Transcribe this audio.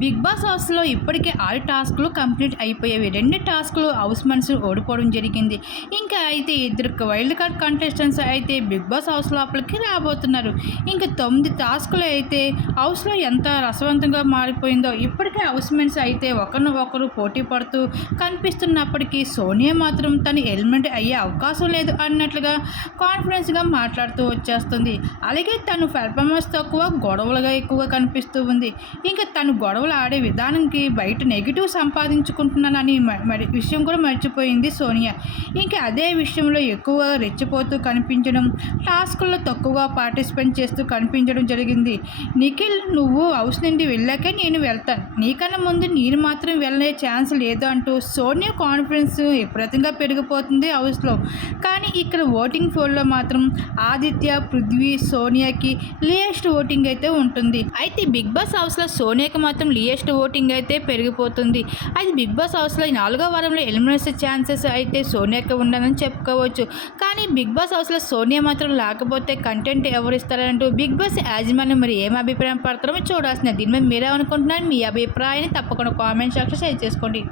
Big boss హౌస్లో ఇప్పటికే ఆరు టాస్క్లు కంప్లీట్ అయిపోయేవి రెండు టాస్క్లు హౌస్ మనిషి ఓడిపోవడం జరిగింది. ఇంకా అయితే ఇద్దరు వైల్డ్ కార్డ్ కంటెస్టెంట్స్ అయితే బిగ్ బాస్ హౌస్ లోపలికి రాబోతున్నారు. ఇంకా తొమ్మిది టాస్క్లు అయితే హౌస్లో ఎంత రసవంతంగా మారిపోయిందో ఇప్పటికే హౌస్ మెన్స్ అయితే ఒకరిని ఒకరు పోటీ పడుతూ కనిపిస్తున్నప్పటికీ సోనియా మాత్రం తను ఎలిమెంట్ అయ్యే అవకాశం లేదు అన్నట్లుగా కాన్ఫిడెన్స్గా మాట్లాడుతూ వచ్చేస్తుంది. అలాగే తను పెర్ఫార్మెన్స్ తక్కువ గొడవలుగా ఎక్కువగా కనిపిస్తూ ఉంది. ఇంకా తను గొడవలు ఆడే విధానంకి బయట నెగిటివ్ సంపాదించుకుంటున్నానని మ- విషయం కూడా మర్చిపోయింది సోనియా. ఇంకా అదే విషయంలో ఎక్కువగా రెచ్చిపోతూ కనిపించడం టాస్కుల్లో తక్కువగా పార్టిసిపేట్ చేస్తూ కనిపించడం జరిగింది. నిఖిల్ నువ్వు హౌస్ నుండి వెళ్ళాకే నేను వెళ్తాను. నీకన్నా ముందు నేను మాత్రం వెళ్ళే ఛాన్స్ లేదు అంటూ సోనియా కాన్ఫిడెన్స్ విపరీతంగా పెరిగిపోతుంది హౌస్లో. కానీ ఇక్కడ ఓటింగ్ ఫోన్లో మాత్రం ఆదిత్య పృథ్వీ సోనియాకి లేయెస్ట్ ఓటింగ్ అయితే ఉంటుంది. అయితే బిగ్ బాస్ హౌస్లో సోనియాకి మాత్రం లియెస్ట్ ఓటింగ్ అయితే పెరిగిపోతుంది. అది బిగ్ బాస్ హౌస్లో నాలుగో వారంలో ఎలిమినేషన్ ఛాన్సెస్ అయితే సోనియాకి ఉండదని చెప్పుకోవచ్చు. కానీ బిగ్ బాస్ హౌస్లో సోనియా మాత్రం లేకపోతే కంటెంట్ ఎవరిస్తారంటూ బిగ్ బాస్ యాజమాన్యం మరి ఏం అభిప్రాయం పడతారో చూడాల్సిందే దీని మీద మీరేమనుకుంటున్నారు మీ అభిప్రాయాన్ని తప్పకుండా కామెంట్ సెక్షన్ షేర్ చేసుకోండి.